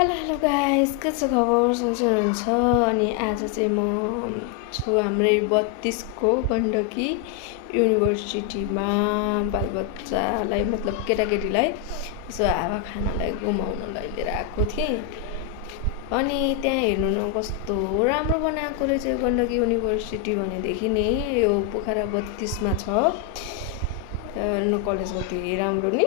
Hello guys, के छ खबर? सन्चै हुनुहुन्छ? अनि आज चाहिँ म छु हाम्रै 32 को गण्डकी युनिभर्सिटीमा बालबच्चालाई मतलब केटाकेटीलाई यसो हावा खानलाई घुमाउनलाई लिएर आएको थिएँ। अनि त्यहाँ हेर्नु न कस्तो राम्रो बनाएको रहेछ गण्डकी युनिभर्सिटी भनेदेखि नि यो पोखरा 32 मा छ। कलेज कति राम्रो नि,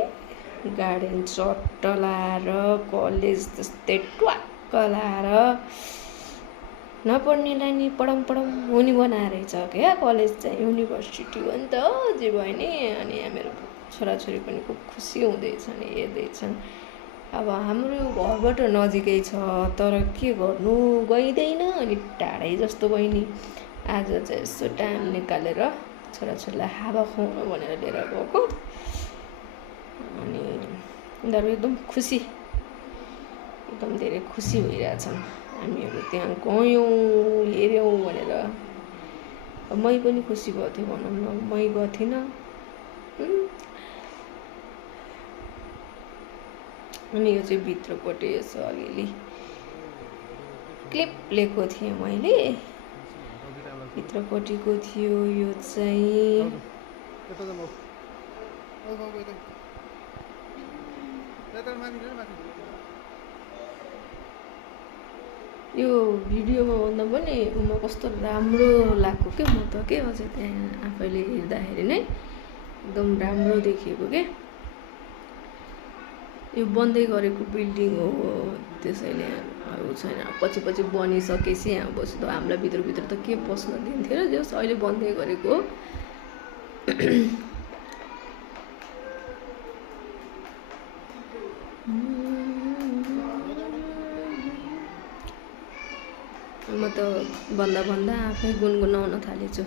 गार्डन चट्ट लाएर कलेज जस्तै ट्वाक्क लाएर नपढ्नेलाई नि पढौँ हुने बनाएर छ क्या। कलेज चाहिँ युनिभर्सिटी हो नि त, जे भयो नि। अनि मेरो छोराछोरी पनि खुब खुसी हुँदैछन्, हेर्दैछन्। अब हाम्रो घरबाट नजिकै छ, तर के गर्नु, गइँदैन। अनि टाढै जस्तो भयो नि। आज चाहिँ यसो टाइम निकालेर छोराछोरीलाई हावा खुवाउन भनेर लिएर गएको। अनि उनीहरू एकदम खुसी, एकदम धेरै खुसी भइरहेछन्। हामीहरू त्यहाँ गयौँ, हेऱ्यौँ भनेर। मै पनि खुसी भएको थियो भनौँ न, मै गएको थिइनँ। अनि यो चाहिँ भित्रपट्टि यसो अलिअलि क्लिप लिएको थिएँ मैले, भित्रपट्टिको थियो यो चाहिँ। यो भिडियोमा भन्दा पनि म कस्तो राम्रो लाग्यो के, म त के अझै त्यहाँ आफैले हेर्दाखेरि नै एकदम राम्रो देखिएको के। यो बन्दै गरेको बिल्डिङ हो, त्यसैले अरू छैन। पछि बनिसकेपछि यहाँ बस्यो त हामीलाई भित्रभित्र त के पस्न दिन्थ्यो र, जस अहिले बन्दै गरेको। म त भन्दा आफै गुनगुनाउन थालेछु।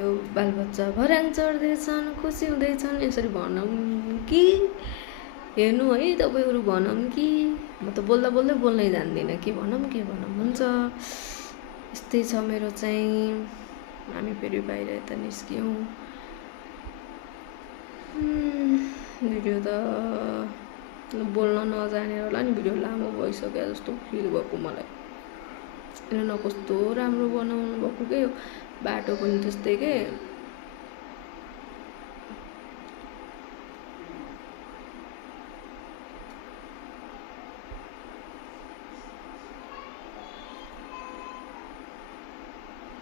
यो बालबच्चा भर्याङ चढ्दैछन्, खुसी हुँदैछन्, यसरी भनौँ कि हेर्नु है तपाईँहरू, भनौँ कि म त बोल्दा बोल्नै जान्दिनँ, के भनौँ हुन्छ। यस्तै छ मेरो चाहिँ। हामी फेरि बाहिर यता निस्क्यौँ। भिडियो त बोल्न नजानेर होला नि, भिडियो लामो भइसक्यो जस्तो फिल भएको मलाई। हेर्नु न कस्तो राम्रो बनाउनु भएको के, बाटो पनि त्यस्तै के।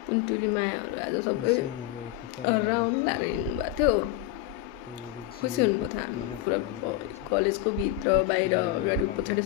पुन्टुली मायाहरू आज सबै राउन्ड लाएर हिँड्नुभएको थियो। खुसी हुनुभएको थियो। हामी पुरा कलेजको भित्र बाहिर अगाडि पछाडि